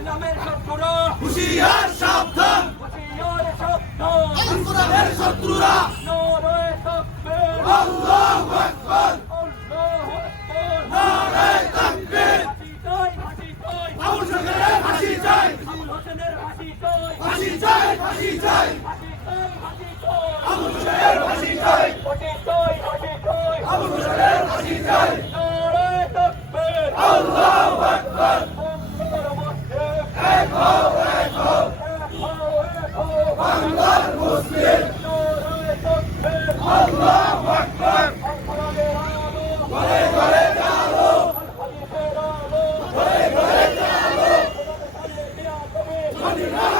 ইসলামের শত্রুরা। হুশিয়ার সাবধান। হুশিয়ার সাবধান। শত্রুরা Money, money.